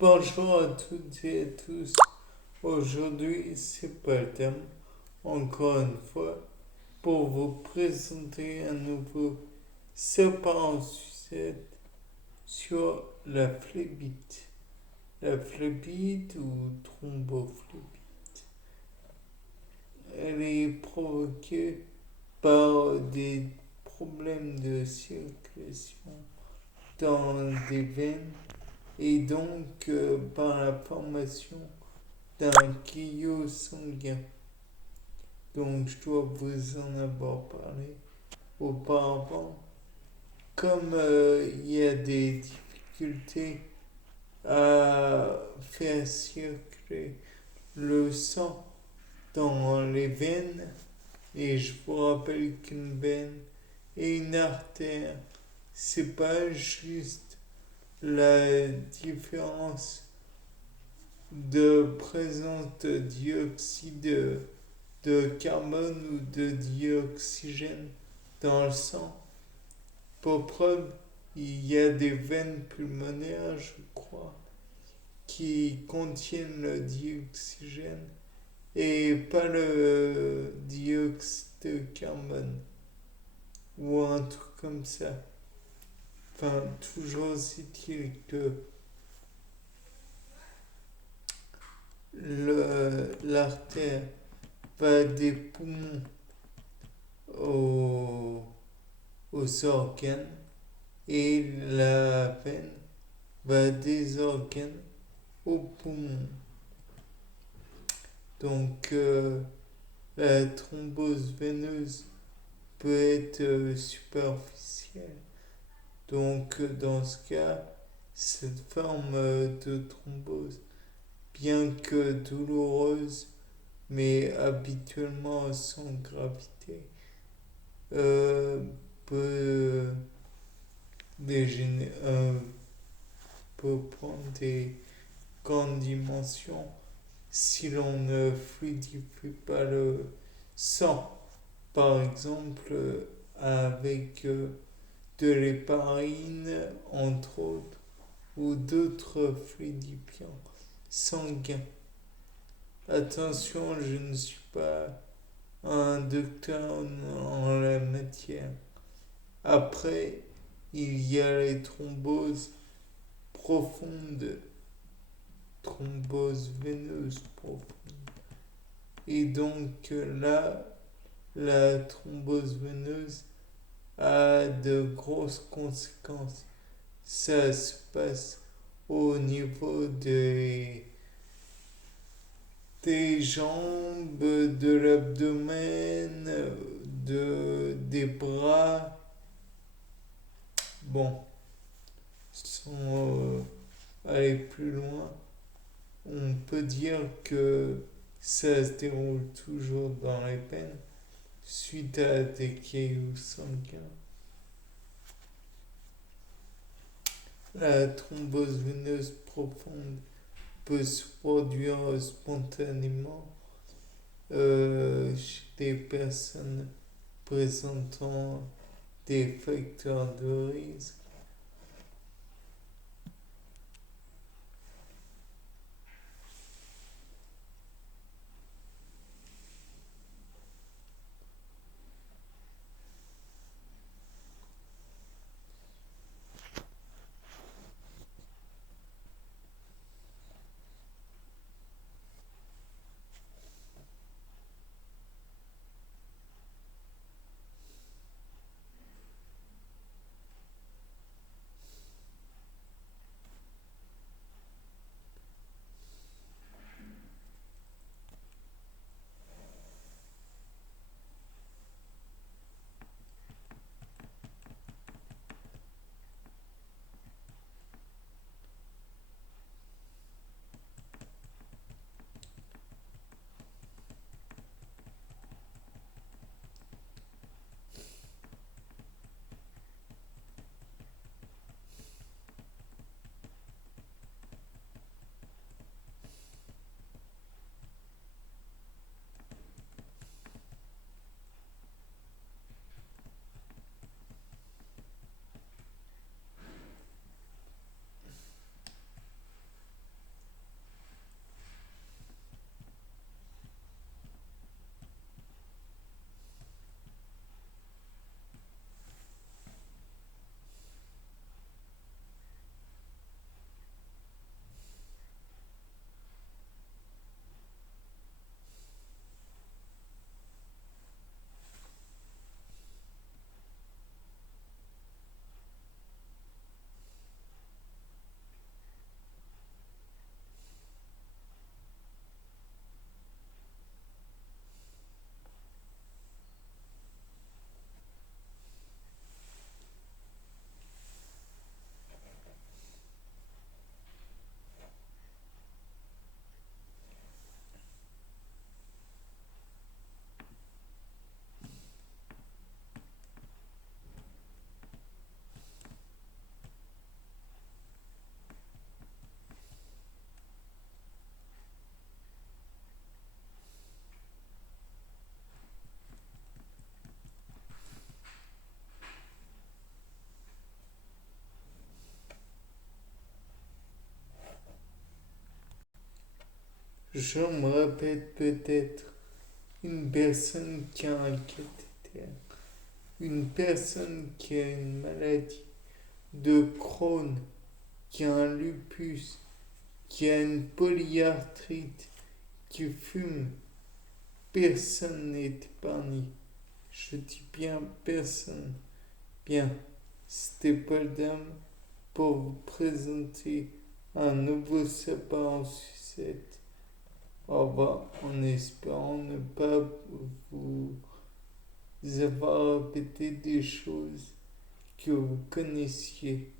Bonjour à toutes et à tous. Aujourd'hui, c'est pas le thème, encore une fois, pour vous présenter un nouveau séparant sucette sur la phlébite. La phlébite ou thrombophlébite, elle est provoquée par des problèmes de circulation dans des veines et donc par la formation d'un caillot sanguin. Donc je dois vous en avoir parlé auparavant. Comme il y a des difficultés à faire circuler le sang dans les veines, et je vous rappelle qu'une veine et une artère, c'est pas juste la différence de présence de dioxyde de carbone ou de dioxygène dans le sang. Pour preuve, il y a des veines pulmonaires, je crois, qui contiennent le dioxygène et pas le dioxyde de carbone ou un truc comme ça. Enfin, toujours est-il que l'artère va des poumons aux, aux organes et la veine va des organes aux poumons. Donc la thrombose veineuse peut être superficielle. Donc dans ce cas, cette forme de thrombose, bien que douloureuse, mais habituellement sans gravité, euh, peut, peut prendre des grandes dimensions si l'on ne fluidifie pas le sang. Par exemple, avec de l'héparine, entre autres, ou d'autres fluidifiants sanguins. Attention, je ne suis pas un docteur en la matière. Après, il y a les thromboses profondes, thromboses veineuses profondes. Et donc là, la thrombose veineuse a de grosses conséquences. Ça se passe au niveau des jambes, de l'abdomen, des bras. Bon, sans aller plus loin, on peut dire que ça se déroule toujours dans les veines suite à des caillots sanguins. La thrombose veineuse profonde peut se produire spontanément chez des personnes présentant des facteurs de risque. je me répète peut-être, une personne qui a un cathéter, une personne qui a une maladie de Crohn, qui a un lupus, qui a une polyarthrite, qui fume, personne n'est épargné. Je dis bien personne. Bien, c'était Paul Dame pour vous présenter un nouveau sapin en sucette. Au revoir, en espérant ne pas vous avoir répété des choses que vous connaissiez.